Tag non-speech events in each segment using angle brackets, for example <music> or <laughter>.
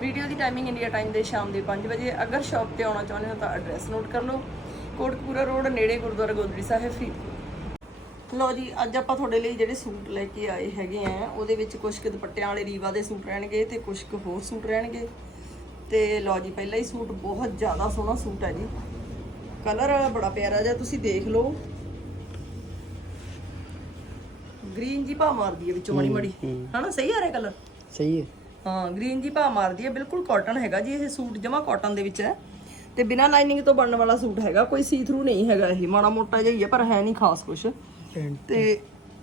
Video ਦੀ timing India time ਦੇ ਸ਼ਾਮ ਦੇ 5 ਵਜੇ। ਅਗਰ ਸ਼ਾਪ ਤੇ ਆਉਣਾ ਚਾਹੁੰਦੇ ਹੋ ਤਾਂ ਐਡਰੈਸ ਨੋਟ ਕਰ ਲਓ। ਕੋਟਕਪੂਰਾ ਰੋਡ ਨੇੜੇ ਗੁਰਦੁਆਰਾ ਗੋਦੜੀ ਸਾਹਿਬ ਫਰੀਦਕੋਟ। ਲਓ ਜੀ ਅੱਜ ਆਪਾਂ ਤੁਹਾਡੇ ਲਈ ਜਿਹੜੇ ਸੂਟ ਲੈ ਕੇ ਆਏ ਹੈਗੇ ਆ ਉਹਦੇ ਵਿੱਚ ਕੁਝ ਕੁ ਦੁਪੱਟਿਆਂ ਵਾਲੇ ਰੀਵਾ ਦੇ ਸੂਟ ਰਹਿਣਗੇ ਤੇ ਕੁਝ ਕੁ ਹੋਰ ਸੂਟ ਰਹਿਣਗੇ। ਤੇ ਲਓ ਜੀ ਪਹਿਲਾ ਹੀ ਸੂਟ ਬਹੁਤ ਜ਼ਿਆਦਾ ਸੋਹਣਾ ਸੂਟ ਹੈ ਜੀ। ਕਲਰ ਬੜਾ ਪਿਆਰਾ ਜਿਹਾ ਤੁਸੀਂ ਦੇਖ ਲਓ। ਗ੍ਰੀਨ ਜੀ ਭਾ ਮਾਰਦੀ ਹੈ ਵਿੱਚੋਂ ਮੜੀ ਮੜੀ। ਹਨਾ ਸਹੀ ਆ ਰਿਹਾ ਕਲਰ? ਸਹੀ ਹੈ। ਹਾਂ ਗ੍ਰੀਨ ਜੀ ਭਾ ਮਾਰਦੀ ਹੈ ਬਿਲਕੁਲ ਕਾਟਨ ਹੈਗਾ ਜੀ ਇਹ ਸੂਟ ਜਮਾ ਕਾਟਨ ਦੇ ਵਿੱਚ ਹੈ। ਤੇ ਬਿਨਾ ਲਾਈਨਿੰਗ ਤੋਂ ਬਣਨ ਵਾਲਾ ਸੂਟ ਹੈਗਾ ਕੋਈ ਸੀ ਥਰੂ ਨਹੀਂ ਹੈਗਾ ਇਹ ਮਾੜਾ ਮੋਟਾ ਜਿਹਾ ਹੀ ਹੈ ਪਰ ਹੈ ਨਹੀਂ ਖਾਸ ਕੁਛ। ਤੇ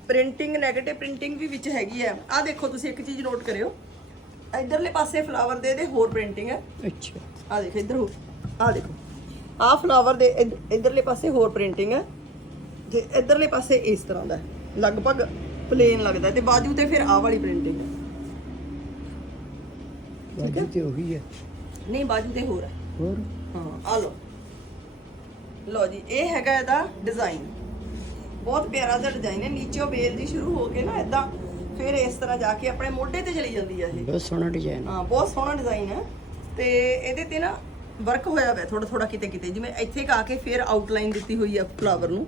ਪ੍ਰਿੰਟਿੰਗ 네ਗੇਟਿਵ ਪ੍ਰਿੰਟਿੰਗ ਵੀ ਵਿੱਚ ਹੈਗੀ ਹੈ। ਆ ਦੇਖੋ ਤੁਸੀਂ ਇੱਕ ਚੀਜ਼ ਨੋਟ ਕਰਿਓ। ਇਧਰਲੇ ਪਾਸੇ ਫਲਾਵਰ ਦੇ ਦੇ ਹੋਰ ਪ੍ਰਿੰਟਿੰਗ ਹੈ। ਅੱਛਾ। ਆ ਦੇਖ ਇਧਰ ਹੋ ਆ ਦੇਖੋ। ਆ ਫਲਾਵਰ ਦੇ ਇਧ- ਇਧਰਲੇ ਪਾਸੇ ਹੋਰ ਪ੍ਰਿੰਟਿੰਗ ਹੈ। ਤੇ ਇਧਰਲੇ ਪਾਸੇ ਇਸ ਤਰ੍ਹਾਂ ਦਾ। ਲਗਭਗ ਪਲੇਨ ਲੱਗਦਾ ਤੇ ਬਾਜੂ ਤੇ ਫਿਰ ਆਹ ਵਾਲੀ ਪ੍ਰਿੰਟਿੰਗ ਹੈ। ਬਾਜੀ ਤੇ ਉਹੀ ਹੈ। ਨਹੀਂ ਬਾਜੂ ਤੇ ਹੋਰ ਹੈ। ਹੋਰ? ਹਾਂ ਆ ਲਓ। ਲਓ ਜੀ ਇਹ ਹੈਗਾ ਇਹਦਾ ਡਿਜ਼ਾਈਨ ਬਹੁਤ ਪਿਆਰਾ ਜਿਹਾ ਡਿਜ਼ਾਈਨ ਹੈ। ਨੀਚੇੋਂ ਬੇਲ ਦੀ ਸ਼ੁਰੂ ਹੋ ਕੇ ਨਾ ਇਦਾਂ ਫਿਰ ਇਸ ਤਰ੍ਹਾਂ ਜਾ ਕੇ ਆਪਣੇ ਮੋਢੇ ਤੇ ਚਲੀ ਜਾਂਦੀ ਹੈ ਇਹ। ਬਹੁਤ ਸੋਹਣਾ ਡਿਜ਼ਾਈਨ ਹਾਂ। ਬਹੁਤ ਸੋਹਣਾ ਡਿਜ਼ਾਈਨ ਹੈ। ਤੇ ਇਹਦੇ ਤੇ ਨਾ ਵਰਕ ਹੋਇਆ ਹੋਇਆ ਥੋੜਾ ਥੋੜਾ ਕਿਤੇ ਕਿਤੇ ਜਿਵੇਂ ਇੱਥੇ ਕਾ ਕੇ ਫਿਰ ਆਊਟਲਾਈਨ ਦਿੱਤੀ ਹੋਈ ਹੈ ਫਲਾਵਰ ਨੂੰ।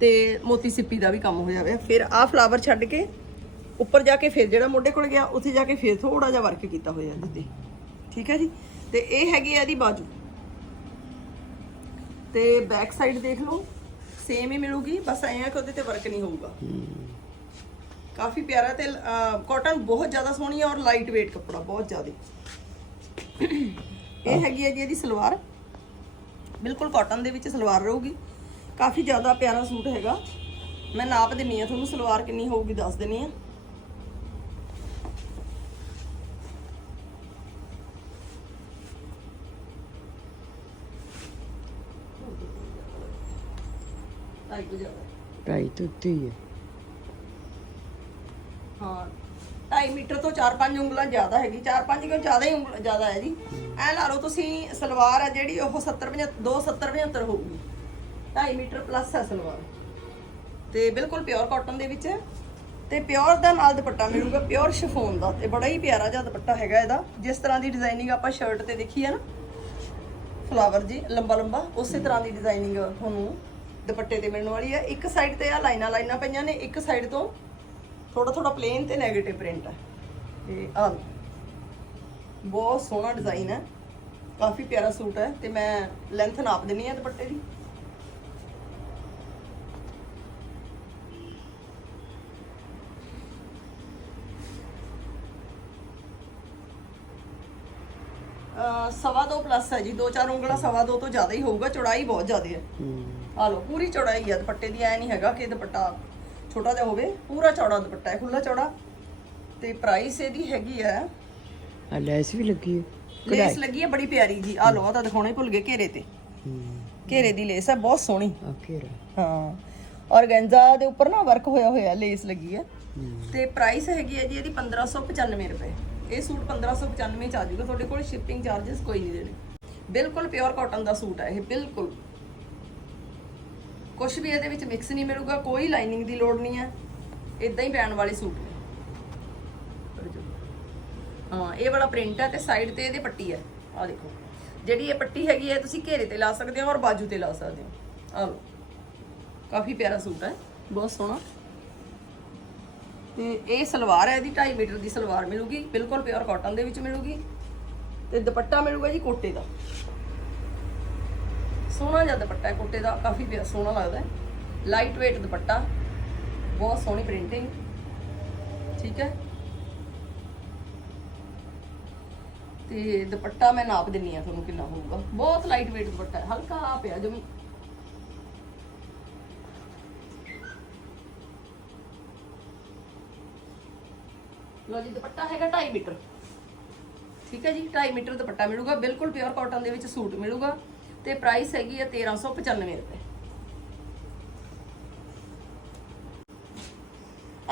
ਤੇ ਮੋਤੀ ਸਿੱਪੀ ਦਾ ਵੀ ਕੰਮ ਹੋਇਆ ਹੋਇਆ। ਫਿਰ ਆਹ ਫਲਾਵਰ ਛੱਡ ਕੇ ਉੱਪਰ ਜਾ ਕੇ ਫਿਰ ਜਿਹੜਾ ਮੋਢੇ ਕੋਲ ਗਿਆ, ਉੱਥੇ ਜਾ ਕੇ ਫਿਰ ਥੋੜਾ ਜਿਹਾ ਵਰਕ ਕੀਤਾ ਹੋਇਆ ਇਹਦੇ ਤੇ। ਠੀਕ ਹੈ ਜੀ? ਤੇ ਇਹ ਹੈਗੀ ਆ ਇਹਦੀ ਬਾਜੂ। ਤੇ ਬੈਕ ਸਾਈਡ ਦੇਖ ਲਓ ਸੇਮ ਹੀ ਮਿਲੂਗੀ, ਬਸ ਐਂ ਆ ਕਿ ਉਹਦੇ ਤੇ ਵਰਕ ਨਹੀਂ ਹੋਊਗਾ। ਕਾਫੀ ਪਿਆਰਾ ਤੇ ਕਾਟਨ ਬਹੁਤ ਜ਼ਿਆਦਾ ਸੋਹਣੀ ਹੈ ਔਰ ਲਾਈਟ weight ਕੱਪੜਾ ਬਹੁਤ ਜ਼ਿਆਦਾ। ਇਹ ਹੈਗੀ ਹੈ ਜੀ ਇਹਦੀ ਸਲਵਾਰ। ਬਿਲਕੁਲ ਕਾਟਨ ਦੇ ਵਿੱਚ ਸਲਵਾਰ ਰਹੂਗੀ। ਕਾਫੀ ਜ਼ਿਆਦਾ ਪਿਆਰਾ ਸੂਟ ਹੈਗਾ। ਮੈਂ ਨਾਪ ਦਿੰਨੀ ਆ ਤੁਹਾਨੂੰ, ਸਲਵਾਰ ਕਿੰਨੀ ਹੋਊਗੀ ਦੱਸ ਦਿੰਨੀ ਆ। ਢਾਈ ਕੁ ਜ਼ਿਆਦਾ ਢਾਈ ਤੋਂ ਉੱਤੇ ਹੈ। ਹਾਂ 2.5 ਮੀਟਰ ਤੋਂ 4-5 ਉਂਗਲਾਂ ਜ਼ਿਆਦਾ ਹੈਗੀ। 4-5 ਕਿਉਂ? ਜ਼ਿਆਦਾ ਹੀ ਉਂਗਲ ਜ਼ਿਆਦਾ ਹੈ ਜੀ। ਐ ਲਾ ਲਓ ਤੁਸੀਂ ਸਲਵਾਰ ਹੈ ਜਿਹੜੀ, ਉਹ 70 2 70 75 ਹੋਊਗੀ। 2.5 ਮੀਟਰ ਪਲੱਸ ਹੈ ਸਲਵਾਰ। ਤੇ ਬਿਲਕੁਲ ਪਿਓਰ ਕਾਟਨ ਦੇ ਵਿੱਚ ਹੈ। ਤੇ ਪਿਓਰ ਦਾ ਨਾਲ ਦੁਪੱਟਾ ਮਿਲੂਗਾ ਪਿਓਰ ਸ਼ਿਫੋਨ ਦਾ। ਤੇ ਬੜਾ ਹੀ ਪਿਆਰਾ ਜਿਹਾ ਦੁਪੱਟਾ ਹੈਗਾ ਇਹਦਾ। ਜਿਸ ਤਰ੍ਹਾਂ ਦੀ ਡਿਜ਼ਾਈਨਿੰਗ ਆਪਾਂ ਸ਼ਰਟ ਤੇ ਦੇਖੀ ਹੈ ਨਾ। ਫਲਾਵਰ ਜੀ ਲੰਬਾ ਲੰਬਾ ਉਸੇ ਤਰ੍ਹਾਂ ਦੀ ਡਿਜ਼ਾਈਨਿੰਗ ਤੁਹਾਨੂੰ। ਦੁਪੱਟੇ ਤੇ ਮਿਲਣ ਵਾਲੀ ਹੈ। ਇੱਕ ਸਾਈਡ ਤੇ ਆ ਲਾਈਨਾਂ ਲਾਈਨਾਂ ਪਈਆਂ ਨੇ, ਇੱਕ ਸਾਈਡ ਤੋਂ ਥੋੜਾ ਥੋੜਾ ਪਲੇਨ ਤੇ 네ਗੇਟਿਵ ਪ੍ਰਿੰਟ ਹੈ। ਤੇ ਆ ਬਹੁਤ ਸੋਹਣਾ ਡਿਜ਼ਾਈਨ ਹੈ। ਕਾਫੀ ਪਿਆਰਾ ਸੂਟ ਹੈ ਤੇ ਮੈਂ ਲੈਂਥ ਨਾਪ ਦਿੰਨੀ ਆ ਦੁਪੱਟੇ ਦੀ। ਸਵਾ ਦੋ ਪਲੱਸ ਹੈ ਜੀ। ਦੋ ਚਾਰ ਉਂਗਲਾਂ ਸਵਾ ਦੋ ਤੋਂ ਜ਼ਿਆਦਾ ਹੀ ਹੋਊਗਾ, ਚੌੜਾਈ ਬਹੁਤ ਜ਼ਿਆਦਾ ਹੈ। ਆ ਲਓ ਪੂਰੀ ਚੌੜਾਈ ਹੈ ਦੁਪੱਟੇ ਦੀ ਐ ਨਹੀਂ ਹੈਗਾ ਕਿ ਦੁਪੱਟਾ ਛੋਟਾ ਜਿਹਾ ਹੋਵੇ ਪੂਰਾ ਚੌੜਾ ਦੁਪੱਟਾ ਹੈ ਖੁੱਲਾ ਚੌੜਾ। ਤੇ ਪ੍ਰਾਈਸ ਇਹਦੀ ਹੈਗੀ ਹੈ ਆ ਲੈਸ ਵੀ ਲੱਗੀ ਹੈ ਲੇਸ ਲੱਗੀ ਹੈ ਬੜੀ ਪਿਆਰੀ ਜੀ। ਆ ਲਓ ਆ ਤਾਂ ਦਿਖਾਉਣਾ ਹੀ ਭੁੱਲ ਗਏ ਘੇਰੇ ਤੇ। ਘੇਰੇ ਦੀ ਲੇਸ ਹੈ ਬਹੁਤ ਸੋਹਣੀ। ਆ ਘੇਰਾ। ਹਾਂ। ਔਰਗੈਂਜ਼ਾ ਦੇ ਉੱਪਰ ਨਾ ਵਰਕ ਹੋਇਆ ਹੋਇਆ ਲੇਸ ਲੱਗੀ ਹੈ ਹੂੰ। ਤੇ ਪ੍ਰਾਈਸ ਹੈਗੀ ਹੈ ਜੀ ਇਹਦੀ 1595 ਰੁਪਏ। ਇਹ ਸੂਟ 1595 ਚ ਆ ਜਾਊਗਾ ਤੁਹਾਡੇ ਕੋਲ ਸ਼ਿਪਿੰਗ ਚਾਰजेस ਕੋਈ ਨਹੀਂ ਦੇਣੇ। ਬਿਲਕੁਲ ਪਿਓਰ ਕਾਟਨ ਦਾ ਸੂਟ ਹੈ ਇਹ ਬਿਲਕੁਲ। ਕੁਝ ਵੀ ਇਹਦੇ ਵਿੱਚ ਮਿਕਸ ਨਹੀਂ ਮਿਲੂਗਾ, ਕੋਈ ਲਾਈਨਿੰਗ ਦੀ ਲੋੜ ਨਹੀਂ ਹੈ। ਇਦਾਂ ਹੀ ਪੈਣ ਵਾਲੇ ਸੂਟ ਨੇ। ਹਾਂ, ਇਹ ਵਾਲਾ ਪ੍ਰਿੰਟ ਹੈ ਤੇ ਸਾਈਡ ਤੇ ਇਹਦੇ ਪੱਟੀ ਹੈ। ਆ ਦੇਖੋ। ਜਿਹੜੀ ਇਹ ਪੱਟੀ ਹੈਗੀ ਹੈ, ਤੁਸੀਂ ਘੇਰੇ ਤੇ ਲਾ ਸਕਦੇ ਹੋ ਔਰ ਬਾਜੂ ਤੇ ਲਾ ਸਕਦੇ ਹੋ। ਆ ਲਓ। ਕਾਫੀ ਪਿਆਰਾ ਸੂਟ ਹੈ। ਬਹੁਤ ਸੋਹਣਾ। ਤੇ ਇਹ ਸਲਵਾਰ ਹੈ ਇਹਦੀ 2.5 ਮੀਟਰ ਦੀ ਸਲਵਾਰ ਮਿਲੂਗੀ। ਬਿਲਕੁਲ ਪਿਓਰ ਕਾਟਨ ਦੇ ਵਿੱਚ ਮਿਲੂਗੀ। ਤੇ ਦੁਪੱਟਾ ਮਿਲੂਗਾ ਜੀ ਕੋਟੇ ਦਾ। ਸੋਹਣਾ ਜਿਹਾ ਦੁਪੱਟਾ ਹੈ, ਕੋਟੇ ਦਾ, ਕਾਫੀ ਪਿਆ, ਸੋਹਣਾ ਲੱਗਦਾ ਹੈ। ਲਾਈਟ weight ਦੁਪੱਟਾ, ਬਹੁਤ ਸੋਹਣੀ ਪ੍ਰਿੰਟਿੰਗ ਠੀਕ ਹੈ। ਤੇ ਦੁਪੱਟਾ ਮੈਂ ਨਾਪ ਦਿੰਨੀ ਆ ਤੁਹਾਨੂੰ ਕਿੰਨਾ ਹੋਊਗਾ। ਬਹੁਤ ਲਾਈਟ weight ਦੁਪੱਟਾ ਹੈ, ਹਲਕਾ ਪਿਆ ਜਮੀ। ਲੋ ਜੀ, ਦੁਪੱਟਾ ਹੈਗਾ 2.5 ਮੀਟਰ। ਠੀਕ ਹੈ ਜੀ 2.5 ਮੀਟਰ ਦੁਪੱਟਾ ਮਿਲੂਗਾ, ਬਿਲਕੁਲ ਪਿਓਰ ਕਾਟਨ ਦੇ ਵਿੱਚ ਸੂਟ ਮਿਲੂਗਾ। ਤੇ ਪ੍ਰਾਈਸ ਹੈਗੀ ਹੈ 1395 ਰੁਪਏ।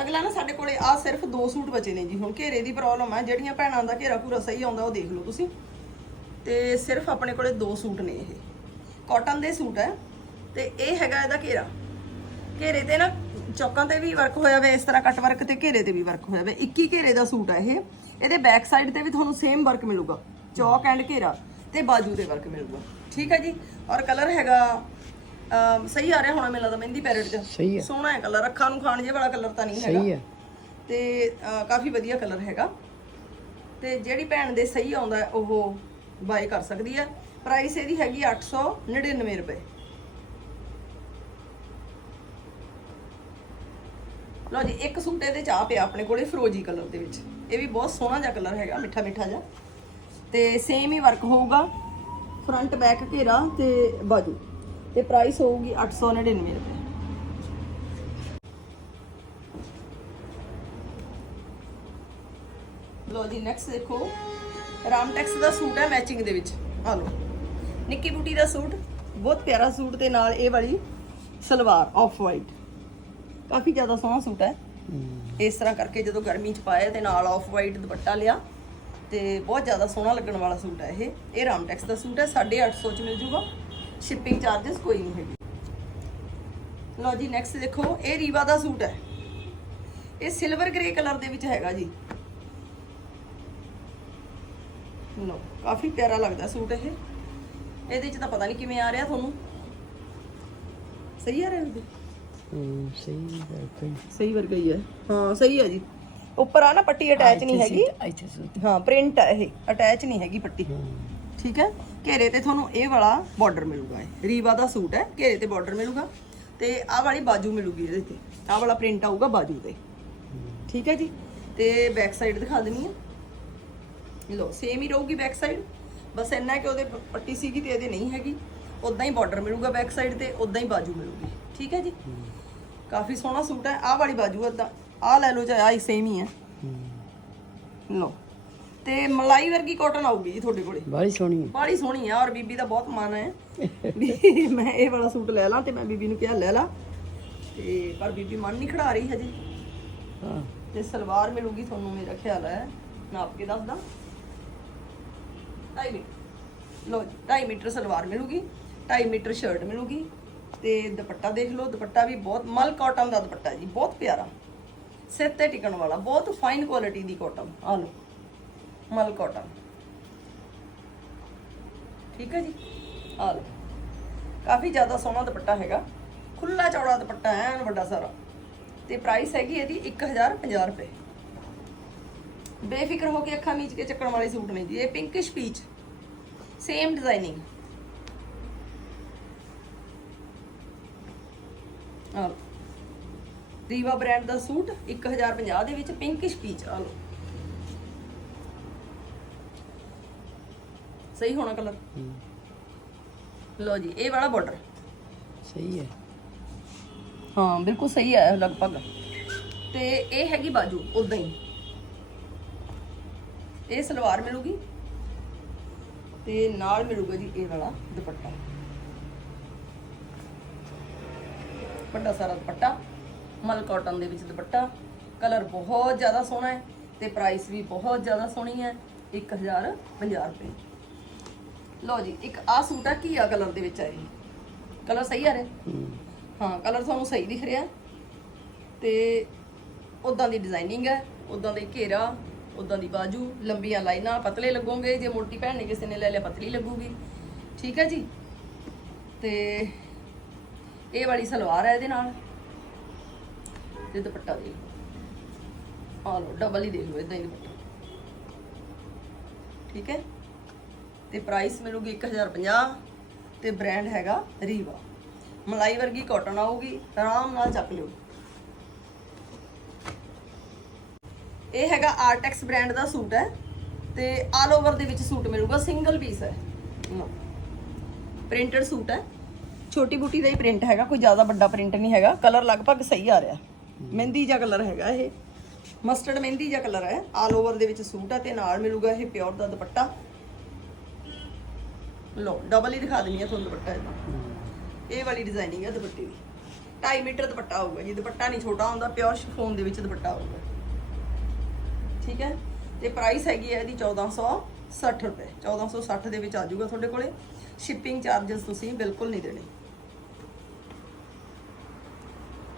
ਅਗਲਾ ਨਾ ਸਾਡੇ ਕੋਲੇ ਆ ਸਿਰਫ ਦੋ ਸੂਟ ਬਚੇ ਨੇ ਜੀ, ਹੁਣ ਘੇਰੇ ਦੀ ਪ੍ਰੋਬਲਮ ਹੈ ਜਿਹੜੀਆਂ ਭੈਣਾਂ ਦਾ ਘੇਰਾ ਪੂਰਾ ਸਹੀ ਆਉਂਦਾ ਉਹ ਦੇਖ ਲਓ ਤੁਸੀਂ। ਤੇ ਸਿਰਫ ਆਪਣੇ ਕੋਲੇ ਦੋ ਸੂਟ ਨੇ ਇਹ। ਕਾਟਨ ਦੇ ਸੂਟ ਹੈ ਤੇ ਇਹ ਹੈਗਾ ਇਹਦਾ ਘੇਰਾ। ਘੇਰੇ ਤੇ ਨਾ ਚੌਕਾਂ ਤੇ ਵੀ ਵਰਕ ਹੋਇਆ ਹੋਇਆ ਇਸ ਤਰ੍ਹਾਂ ਕੱਟ ਵਰਕ ਤੇ ਘੇਰੇ ਤੇ ਵੀ ਵਰਕ ਹੋਇਆ ਹੋਇਆ 21 ਘੇਰੇ ਦਾ ਸੂਟ ਹੈ ਇਹ। ਇਹਦੇ ਬੈਕ ਸਾਈਡ ਤੇ ਵੀ ਤੁਹਾਨੂੰ ਸੇਮ ਵਰਕ ਮਿਲੂਗਾ। ਚੌਕ ਐਂਡ ਘੇਰਾ ਤੇ ਬਾਜੂ ਤੇ ਵਰਕ ਮਿਲੂਗਾ। ਠੀਕ ਹੈ ਜੀ? ਔਰ ਕਲਰ ਹੈਗਾ ਅਮ, ਸਹੀ ਆ ਰਿਹਾ ਹੋਣਾ ਮੈਨੂੰ ਲੱਗਦਾ ਮਹਿੰਦੀ ਪੈਰਟ 'ਚ। ਸਹੀ ਹੈ ਸੋਹਣਾ ਹੈ ਕਲਰ ਅੱਖਾਂ ਨੂੰ ਖਾਣ ਜੇ ਵਾਲਾ ਕਲਰ ਤਾਂ ਨਹੀਂ ਹੈਗਾ। ਸਹੀ ਹੈ ਤੇ ਕਾਫੀ ਵਧੀਆ ਕਲਰ ਹੈਗਾ। ਤੇ ਜਿਹੜੀ ਭੈਣ ਦੇ ਸਹੀ ਆਉਂਦਾ ਹੈ, ਉਹ ਬਾਈ ਕਰ ਸਕਦੀ ਹੈ। ਪ੍ਰਾਈਸ ਇਹਦੀ ਹੈਗੀ 899 ਰੁਪਏ। ਲਓ ਜੀ ਇੱਕ ਸੂਟ ਇਹਦੇ ਚ ਆ ਪਿਆ ਆਪਣੇ ਕੋਲੇ ਫਰੋਜੀ ਕਲਰ ਦੇ ਵਿੱਚ। ਇਹ ਵੀ ਬਹੁਤ ਸੋਹਣਾ ਜਿਹਾ ਕਲਰ ਹੈਗਾ ਮਿੱਠਾ ਮਿੱਠਾ ਜਿਹਾ। ਤੇ ਸੇਮ ਹੀ ਵਰਕ ਹੋਊਗਾ। ਫਰੰਟ ਬੈਕ ਘੇਰਾ ਤੇ ਬਾਜੂ। ਤੇ ਪ੍ਰਾਈਸ ਹੋਊਗੀ 899 ਰੁਪਏ। ਲੋ ਜੀ ਨੈਕਸਟ ਦੇਖੋ। ਰਾਮਟੈਕਸ ਦਾ ਸੂਟ ਹੈ ਮੈਚਿੰਗ ਦੇ ਵਿੱਚ। ਆ ਲੋ ਨਿੱਕੀ ਬੂਟੀ ਦਾ ਸੂਟ ਬਹੁਤ ਪਿਆਰਾ ਸੂਟ ਤੇ ਨਾਲ ਇਹ ਵਾਲੀ ਸਲਵਾਰ ਆਫ ਵਾਈਟ ਕਾਫੀ ਜ਼ਿਆਦਾ ਸੋਹਣਾ ਸੂਟ ਹੈ। ਇਸ ਤਰ੍ਹਾਂ ਕਰਕੇ ਜਦੋਂ ਗਰਮੀ ਚ ਪਾਇਆ ਤੇ ਨਾਲ ਆਫ ਵਾਈਟ ਦੁਪੱਟਾ ਲਿਆ। ਤੇ ਬਹੁਤ ਜ਼ਿਆਦਾ ਸੋਹਣਾ ਲੱਗਣ ਵਾਲਾ ਸੂਟ ਹੈ ਇਹ। ਇਹ ਰਾਮਟੈਕਸ ਦਾ ਸੂਟ ਹੈ 850 ਚ ਮਿਲ ਜੂਗਾ। ਸ਼ਿਪਿੰਗ ਚਾਰजेस ਕੋਈ ਨਹੀਂ ਹੈਗੇ। ਲਓ ਜੀ ਨੈਕਸਟ ਦੇਖੋ ਇਹ ਰੀਵਾ ਦਾ ਸੂਟ ਹੈ। ਇਹ ਸਿਲਵਰ ਗ੍ਰੇ ਕਲਰ ਦੇ ਵਿੱਚ ਹੈਗਾ ਜੀ। ਲੋ ਕਾਫੀ ਪਿਆਰਾ ਲੱਗਦਾ ਸੂਟ ਇਹ। ਇਹਦੇ ਚ ਤਾਂ ਪਤਾ ਨਹੀਂ ਕਿਵੇਂ ਆ ਰਿਹਾ ਤੁਹਾਨੂੰ। ਸਹੀ ਆ ਰਿਹਾ ਇਹਦੇ? ਹੂੰ ਸਹੀ ਹੈ ਕੋਈ ਸਹੀ ਵਰਗਾ ਹੀ ਹੈ ਹਾਂ ਸਹੀ ਹੈ ਜੀ। ਉੱਪਰ ਆ ਨਾ ਪੱਟੀ ਅਟੈਚ ਨਹੀਂ ਹੈਗੀ। ਇੱਥੇ ਸੂਟ। ਹਾਂ ਪ੍ਰਿੰਟ ਹੈ ਇਹ ਅਟੈਚ ਨਹੀਂ ਹੈਗੀ ਪੱਟੀ। ਹਾਂ। ਠੀਕ ਹੈ? ਘੇਰੇ ਤੇ ਤੁਹਾਨੂੰ ਇਹ ਵਾਲਾ ਬਾਰਡਰ ਮਿਲੂਗਾ ਇਹ। ਰੀਵਾ ਦਾ ਸੂਟ ਹੈ ਘੇਰੇ ਤੇ ਬਾਰਡਰ ਮਿਲੂਗਾ। ਤੇ ਆਹ ਵਾਲੀ ਬਾਜੂ ਮਿਲੂਗੀ ਇਹਦੇ ਤੇ। ਆਹ ਵਾਲਾ ਪ੍ਰਿੰਟ ਆਊਗਾ ਬਾਜੂ ਤੇ। ਠੀਕ ਹੈ ਜੀ? ਤੇ ਬੈਕ ਸਾਈਡ ਦਿਖਾ ਦੇਣੀ ਹੈ ਲੋ ਸੇਮ ਹੀ ਰਹੂਗੀ ਬੈਕ ਸਾਈਡ ਬਸ ਇੰਨਾ ਕਿ ਉਹਦੇ ਪੱਟੀ ਸੀਗੀ ਤੇ ਇਹਦੇ ਨਹੀਂ ਹੈਗੀ। ਉਦਾਂ ਹੀ ਬਾਰਡਰ ਮਿਲੂਗਾ ਬੈਕ ਸਾਈਡ ਤੇ ਉਦਾਂ ਹੀ ਬਾਜੂ ਮਿਲੂਗੀ। ਠੀਕ ਹੈ ਜੀ? ਕਾਫੀ ਸੋਹਣਾ ਸੂਟ ਹੈ। ਆਹ ਵਾਲੀ ਬਾਜੂ ਏਦਾਂ ਆਹ ਲੈ ਲਓ ਚਾਹੇ ਆਹ ਸੇਮ ਹੀ ਹੈ। ਲੋ ਤੇ ਮਲਾਈ ਵਰਗੀ ਕਾਟਨ ਆਊਗੀ ਜੀ ਤੁਹਾਡੇ ਕੋਲੇ। ਬਾਹਲੀ ਸੋਹਣੀ ਹੈ। ਬੜੀ ਸੋਹਣੀ ਆ ਔਰ ਬੀਬੀ ਦਾ ਬਹੁਤ ਮਨ ਹੈ <laughs> ਵੀ ਮੈਂ ਇਹ ਵਾਲਾ ਸੂਟ ਲੈ ਲਾਂ ਤੇ ਮੈਂ ਬੀਬੀ ਨੂੰ ਕਿਹਾ ਲੈ ਲਾ। ਤੇ ਪਰ ਬੀਬੀ ਮਨ ਨਹੀਂ ਖੜਾ ਰਹੀ ਹਜੇ। ਹਾਂ। ਤੇ ਸਲਵਾਰ ਮਿਲੂਗੀ ਤੁਹਾਨੂੰ ਮੇਰਾ ਖਿਆਲ ਹੈ। ਨਾਪ ਕੇ ਦੱਸਦਾ। 2.5 ਮੀਟਰ ਲੋ ਜੀ 2.5 ਮੀਟਰ ਸਲਵਾਰ ਮਿਲੂਗੀ 2.5 ਮੀਟਰ ਸ਼ਰਟ ਮਿਲੂਗੀ। ਤੇ ਦੁਪੱਟਾ ਦੇਖ ਲਓ ਦੁਪੱਟਾ ਵੀ ਬਹੁਤ ਮਲ ਕਾਟਨ ਦਾ ਦੁਪੱਟਾ ਜੀ ਬਹੁਤ ਪਿਆਰਾ। ਸਿਰ ਤੇ ਟਿਕਣ ਵਾਲਾ, ਬਹੁਤ ਫਾਈਨ ਕੁਆਲਿਟੀ ਦੀ ਕਾਟਨ ਆ ਲਓ ਮਲ ਕਾਟਨ ਠੀਕ ਹੈ ਜੀ? ਆ ਲਓ ਕਾਫੀ ਜ਼ਿਆਦਾ ਸੋਹਣਾ ਦੁਪੱਟਾ ਹੈਗਾ। ਖੁੱਲਾ ਚੌੜਾ ਦੁਪੱਟਾ ਹੈ, ਐਨ ਵੱਡਾ ਸਾਰਾ। ਤੇ ਪ੍ਰਾਈਸ ਹੈਗੀ ਇਹਦੀ 1050 ਰੁਪਏ। ਬੇਫਿਕਰ ਹੋ ਕੇ ਅੱਖਾਂ ਮੀਚ ਕੇ ਚੱਕਣ ਵਾਲੇ ਸੂਟ ਨੇ ਜੀ, ਇਹ ਪਿੰਕਿਸ਼ ਪੀਚ ਸੇਮ ਡਿਜ਼ਾਈਨਿੰਗ ਆ ਲਓ। ਰੀਵਾ ਬ੍ਰਾਂਡ ਦਾ ਸੂਟ 1050 ਦੇ ਵਿੱਚ ਪਿੰਕਿਸ਼ ਪੀਚ ਆ ਲਓ। ਸਹੀ ਹੋਣਾ ਕਲਰ ਲਓ ਜੀ ਇਹ ਵਾਲਾ ਬਾਰਡਰ ਸਹੀ ਹੈ। ਹਾਂ ਬਿਲਕੁਲ ਸਹੀ ਹੈ ਲਗਭਗ। ਤੇ ਇਹ ਹੈਗੀ ਬਾਜੂ ਉਦਾਂ ਹੀ। ਇਹ ਸਲਵਾਰ ਮਿਲੂਗੀ। ਤੇ ਨਾਲ ਮਿਲੂਗਾ ਜੀ ਇਹ ਵਾਲਾ ਦੁਪੱਟਾ। ਵੱਡਾ ਸਾਰਾ ਦੁਪੱਟਾ। ਮਲ ਕਾਟਨ ਦੇ ਵਿੱਚ ਦੁਪੱਟਾ। ਕਲਰ ਬਹੁਤ ਜ਼ਿਆਦਾ ਸੋਹਣਾ ਹੈ ਤੇ ਪ੍ਰਾਈਸ ਵੀ ਬਹੁਤ ਜ਼ਿਆਦਾ ਸੋਹਣੀ ਹੈ। 1050 ਰੁਪਏ। ਲਓ ਜੀ ਇੱਕ ਆ ਸੂਟ ਆ ਕੀ ਆ ਕਲਰ ਦੇ ਵਿੱਚ ਆ ਇਹ ਕਲਰ ਸਹੀ ਆ ਰਿਹਾ? ਹੂੰ। ਕਲਰ ਤੁਹਾਨੂੰ ਸਹੀ ਦਿਖ ਰਿਹਾ। ਤੇ ਉਦਾਂ ਦੀ ਡਿਜ਼ਾਈਨਿੰਗ ਹੈ ਉਦਾਂ ਦਾ ਘੇਰਾ ਉਦਾਂ ਦੀ ਬਾਜੂ ਲੰਬੀਆਂ ਲਾਈਨਾਂ ਪਤਲੇ ਲੱਗੋਗੇ। ਜੇ ਮੋਟੀ ਭੈਣ ਨੇ ਕਿਸੇ ਨੇ ਲੈ ਲਿਆ ਪਤਲੀ ਲੱਗੂਗੀ। ਠੀਕ ਹੈ ਜੀ? ਤੇ ਇਹ ਵਾਲੀ ਸਲਵਾਰ ਹੈ ਇਹਦੇ ਨਾਲ। ਤੇ ਦੁਪੱਟਾ ਦੇ ਲਓ ਆ ਲਓ ਡਬਲ ਹੀ ਦੇਖ ਲਓ ਇਦਾਂ ਹੀ ਦੁਪੱਟਾ। ਠੀਕ ਹੈ? ਤੇ ਪ੍ਰਾਈਸ ਮਿਲੂਗੀ 1050 ਤੇ ਬ੍ਰਾਂਡ ਹੈਗਾ ਰੀਵਾ ਮਲਾਈ ਵਰਗੀ ਕਾਟਨ ਆਊਗੀ, ਆਰਾਮ ਨਾਲ ਚੱਕ ਲਿਓ। ਇਹ ਹੈਗਾ ਆਰਟੈਕਸ ਬ੍ਰਾਂਡ ਦਾ ਸੂਟ ਹੈ, ਤੇ ਆਲ ਓਵਰ ਦੇ ਵਿੱਚ ਸੂਟ ਮਿਲੂਗਾ ਸਿੰਗਲ ਪੀਸ ਹੈ। ਪ੍ਰਿੰਟਡ ਸੂਟ ਹੈ। ਛੋਟੀ ਬੂਟੀ ਦਾ ਹੀ ਪ੍ਰਿੰਟ ਹੈਗਾ, ਕੋਈ ਜ਼ਿਆਦਾ ਵੱਡਾ ਪ੍ਰਿੰਟ ਨਹੀਂ ਹੈਗਾ ਕਲਰ ਲਗਭਗ ਸਹੀ ਆ ਰਿਹਾ। ਮਹਿੰਦੀ ਜਿਹਾ ਕਲਰ ਹੈਗਾ ਇਹ। ਮਸਟਰਡ ਮਹਿੰਦੀ ਜਿਹਾ ਕਲਰ ਹੈ। ਆਲ ਓਵਰ ਦੇ ਵਿੱਚ ਸੂਟ ਹੈ ਤੇ ਨਾਲ ਮਿਲੂਗਾ ਇਹ ਪਿਓਰ ਦਾ ਦੁਪੱਟਾ। ਲੋ ਡਬਲ ਹੀ ਦਿਖਾ ਦਿੰਨੀ ਆ ਤੁਹਾਨੂੰ ਦੁਪੱਟਾ ਇਹਦਾ। ਇਹ ਵਾਲੀ ਡਿਜ਼ਾਈਨਿੰਗ ਹੈ ਦੁਪੱਟੇ ਦੀ। 2.5 ਮੀਟਰ ਦੁਪੱਟਾ ਹੋਊਗਾ ਜੀ। ਦੁਪੱਟਾ ਨਹੀਂ ਛੋਟਾ ਹੁੰਦਾ ਪਿਓਰ ਸ਼ਿਫੋਨ ਦੇ ਵਿੱਚ ਦੁਪੱਟਾ ਹੋਊਗਾ। ਠੀਕ ਹੈ? ਤੇ ਪ੍ਰਾਈਸ ਹੈਗੀ ਹੈ ਇਹਦੀ 1460 ਰੁਪਏ। 1460 ਦੇ ਵਿੱਚ ਆ ਜਾਊਗਾ ਤੁਹਾਡੇ ਕੋਲੇ। ਸ਼ਿਪਿੰਗ ਚਾਰजेस ਤੁਸੀਂ ਬਿਲਕੁਲ ਨਹੀਂ ਦੇਣੇ।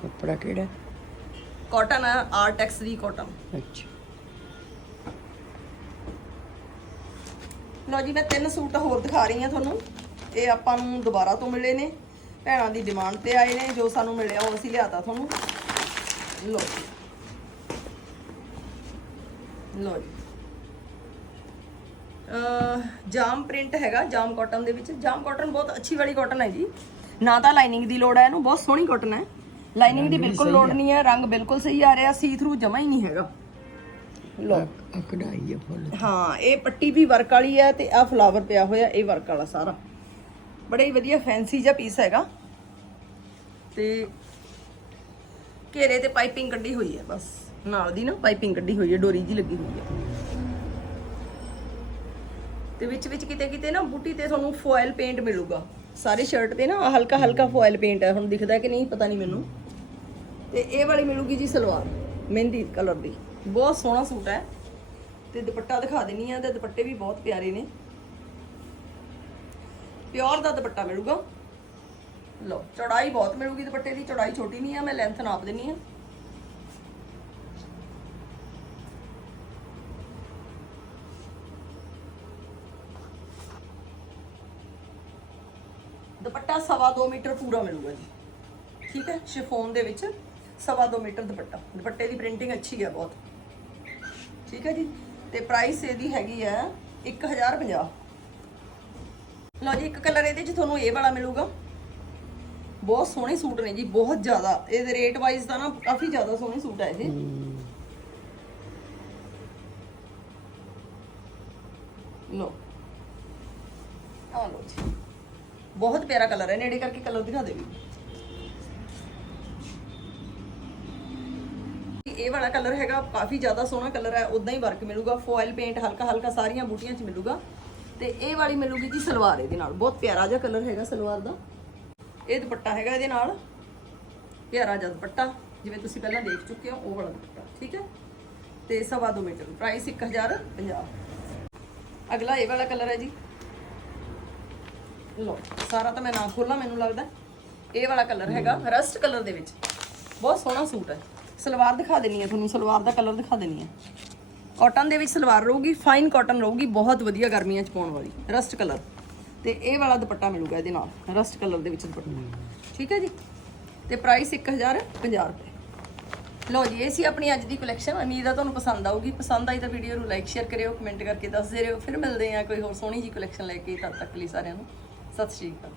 ਕੱਪੜਾ ਕਿਹੜਾ? ਕਾਟਨ ਹੈ ਆਰਟੈਕਸ ਦੀ ਕਾਟਨ ਅੱਛਾ। ਲਓ ਜੀ ਮੈਂ ਤਿੰਨ ਸੂਟ ਹੋਰ ਦਿਖਾ ਰਹੀ ਹਾਂ ਤੁਹਾਨੂੰ। ਇਹ ਆਪਾਂ ਨੂੰ ਦੁਬਾਰਾ ਤੋਂ ਮਿਲੇ ਨੇ। ਭੈਣਾਂ ਦੀ ਡਿਮਾਂਡ ਤੇ ਆਏ ਨੇ ਜੋ ਸਾਨੂੰ ਮਿਲਿਆ ਉਹ ਅਸੀਂ ਲਿਆਤਾ ਤੁਹਾਨੂੰ। ਜੀ। ਲਓ ਜੀ। ਜਾਮ ਪ੍ਰਿੰਟ ਹੈਗਾ ਜਾਮ ਕਾਟਨ ਦੇ ਵਿੱਚ। ਜਾਮ ਕਾਟਨ ਬਹੁਤ ਅੱਛੀ ਵਾਲੀ ਕਾਟਨ ਹੈ ਜੀ। ਨਾ ਤਾਂ ਲਾਈਨਿੰਗ ਦੀ ਲੋੜ ਹੈ ਇਹਨੂੰ ਬਹੁਤ ਸੋਹਣੀ ਕਾਟਨ ਹੈ। ਲਾਈਨਿੰਗ ਦੀ ਬਿਲਕੁਲ ਲੋੜ ਨਹੀਂ ਹੈ ਰੰਗ ਬਿਲਕੁਲ ਸਹੀ ਆ ਰਿਹਾ ਸੀ ਥਰੂ ਜਮਾ ਹੀ ਨਹੀਂ ਹੈਗਾ। ਲਓ। ਆ ਕਢਾਈ ਆ ਫੁੱਲ ਹਾਂ ਇਹ ਪੱਟੀ ਵੀ ਵਰਕ ਵਾਲੀ ਹੈ ਤੇ ਆ ਫਲਾਵਰ ਪਿਆ ਹੋਇਆ ਇਹ ਵਰਕ ਵਾਲਾ ਸਾਰਾ। ਬੜਾ ਹੀ ਵਧੀਆ ਫੈਂਸੀ ਜਿਹਾ ਪੀਸ ਹੈਗਾ। ਤੇ ਘੇਰੇ ਤੇ ਪਾਈਪਿੰਗ ਕੱਢੀ ਹੋਈ ਹੈ ਬਸ। ਨਾਲ ਦੀ ਨਾ ਪਾਈਪਿੰਗ ਕੱਢੀ ਹੋਈ ਹੈ ਡੋਰੀ ਜੀ ਲੱਗੀ ਹੋਈ ਹੈ ਤੇ ਵਿੱਚ ਵਿੱਚ ਕਿਤੇ ਕਿਤੇ ਨਾ ਬੂਟੀ ਤੇ ਤੁਹਾਨੂੰ ਫੋਇਲ ਪੇਂਟ ਮਿਲੂਗਾ। ਸਾਰੇ ਸ਼ਰਟ ਤੇ ਨਾ ਹਲਕਾ ਹਲਕਾ ਫੋਇਲ ਪੇਂਟ ਹੈ ਹੁਣ ਦਿਖਦਾ ਕਿ ਨਹੀਂ ਪਤਾ ਨਹੀਂ ਮੈਨੂੰ। ਤੇ ਇਹ ਵਾਲੀ ਮਿਲੂਗੀ ਜੀ ਸਲਵਾਰ, ਮਹਿੰਦੀ ਕਲਰ ਦੀ। ਬਹੁਤ ਸੋਹਣਾ ਸੂਟ ਹੈ। ਤੇ ਦੁਪੱਟਾ ਦਿਖਾ ਦਿੰਨੀ ਆ, ਤੇ ਦੁਪੱਟੇ ਵੀ ਬਹੁਤ ਪਿਆਰੇ ਨੇ। ਪਿਓਰ ਦਾ ਦੁਪੱਟਾ ਮਿਲੂਗਾ। ਲਓ, ਚੌੜਾਈ ਬਹੁਤ ਮਿਲੂਗੀ ਦੁਪੱਟੇ ਦੀ, ਚੌੜਾਈ ਛੋਟੀ ਨਹੀਂ ਆ, ਮੈਂ ਲੈਂਥ ਨਾਪ ਦਿੰਨੀ ਆ। ਦੁਪੱਟਾ ਸਵਾ ਦੋ ਮੀਟਰ ਪੂਰਾ ਮਿਲੂਗਾ ਜੀ। ਠੀਕ ਹੈ, ਸ਼ਿਫੋਨ ਦੇ ਵਿੱਚ। ਸਵਾ ਦੋ ਮੀਟਰ ਦੁਪੱਟਾ। ਦੁਪੱਟੇ ਦੀ ਪ੍ਰਿੰਟਿੰਗ ਅੱਛੀ ਹੈ ਬਹੁਤ। ਠੀਕ ਹੈ ਜੀ? ਤੇ ਪ੍ਰਾਈਸ ਇਹਦੀ ਹੈਗੀ ਹੈ 1050 ਲਓ ਜੀ, ਇੱਕ ਕਲਰ ਇਹਦੇ ਚ ਤੁਹਾਨੂੰ ਇਹ ਵਾਲਾ ਮਿਲੂਗਾ। ਬਹੁਤ ਸੋਹਣੇ ਸੂਟ ਨੇ ਜੀ, ਬਹੁਤ ਜ਼ਿਆਦਾ। ਇਹਦੇ ਰੇਟ ਵਾਈਜ਼ ਦਾ ਨਾ ਕਾਫੀ ਜ਼ਿਆਦਾ ਸੋਹਣੇ ਸੂਟ ਹੈ ਇਹ ਲਓ। ਆ ਲਓ ਜੀ। ਬਹੁਤ ਪਿਆਰਾ ਕਲਰ ਹੈ, ਨੇੜੇ ਕਰਕੇ ਕਲਰ ਦਿਖਾ ਦੇਵੀ ਇਹ ਵਾਲਾ ਕਲਰ ਹੈਗਾ, ਕਾਫੀ ਜ਼ਿਆਦਾ ਸੋਹਣਾ ਕਲਰ ਹੈ ਉਦਾਂ ਹੀ ਵਰਕ ਮਿਲੂਗਾ ਫੋਇਲ ਪੇਂਟ ਹਲਕਾ ਹਲਕਾ ਸਾਰੀਆਂ ਬੂਟੀਆਂ 'ਚ ਮਿਲੂਗਾ। ਤੇ ਇਹ ਵਾਲੀ ਮਿਲੂਗੀ ਜੀ ਸਲਵਾਰ ਇਹਦੇ ਨਾਲ, ਬਹੁਤ ਪਿਆਰਾ ਜਿਹਾ ਕਲਰ ਹੈਗਾ ਸਲਵਾਰ ਦਾ। ਇਹ ਦੁਪੱਟਾ ਹੈਗਾ ਇਹਦੇ ਨਾਲ, ਪਿਆਰਾ ਜਿਹਾ ਦੁਪੱਟਾ, ਜਿਵੇਂ ਤੁਸੀਂ ਪਹਿਲਾਂ ਦੇਖ ਚੁੱਕੇ ਹੋ, ਉਹ ਵਾਲਾ ਦੁਪੱਟਾ, ਠੀਕ ਹੈ? ਤੇ ਸਵਾ ਦੋ ਮੀਟਰ ਪ੍ਰਾਈਸ 1050 ਅਗਲਾ ਇਹ ਵਾਲਾ ਕਲਰ ਹੈ ਜੀ। ਲੋ ਸਾਰਾ ਤਾਂ ਮੈਂ ਨਾ ਖੋਲਾਂ ਮੈਨੂੰ ਲੱਗਦਾ। ਇਹ ਵਾਲਾ ਕਲਰ ਹੈਗਾ ਰਸਟ ਕਲਰ ਦੇ ਵਿੱਚ। ਬਹੁਤ ਸੋਹਣਾ ਸੂਟ ਹੈ। ਸਲਵਾਰ ਦਿਖਾ ਦੇਣੀ ਹੈ ਤੁਹਾਨੂੰ, ਸਲਵਾਰ ਦਾ ਕਲਰ ਦਿਖਾ ਦੇਣੀ ਹੈ ਕਾਟਨ ਦੇ ਵਿੱਚ ਸਲਵਾਰ ਰਹੂਗੀ ਫਾਈਨ ਕਾਟਨ ਰਹੂਗੀ, ਬਹੁਤ ਵਧੀਆ ਗਰਮੀਆਂ ਚ ਪਾਉਣ ਵਾਲੀ ਰਸਟ ਕਲਰ ਤੇ ਇਹ ਵਾਲਾ ਦੁਪੱਟਾ ਮਿਲੂਗਾ ਇਹਦੇ ਨਾਲ ਰਸਟ ਕਲਰ ਦੇ ਵਿੱਚ ਦੁਪੱਟਾ। ਠੀਕ ਹੈ ਜੀ? ਤੇ ਪ੍ਰਾਈਸ 1050 ਰੁਪਏ। ਲੋ ਜੀ, ਇਹ ਸੀ ਆਪਣੀ ਅੱਜ ਦੀ ਕਲੈਕਸ਼ਨ ਉਮੀਦ ਆ ਤੁਹਾਨੂੰ ਪਸੰਦ ਆਊਗੀ। ਪਸੰਦ ਆਈ ਤਾਂ ਵੀਡੀਓ ਨੂੰ ਲਾਈਕ ਸ਼ੇਅਰ ਕਰਿਓ ਕਮੈਂਟ ਕਰਕੇ ਦੱਸਦੇ ਰਹੋ। ਫਿਰ ਮਿਲਦੇ ਆ ਕੋਈ ਹੋਰ ਸੋਹਣੀ ਜੀ ਕਲੈਕਸ਼ਨ ਲੈ ਕੇ, ਤਦ ਤੱਕ ਲਈ ਸਾਰਿਆਂ ਨੂੰ। ਸਤਿ ਸ਼੍ਰੀ ਅਕਾਲ।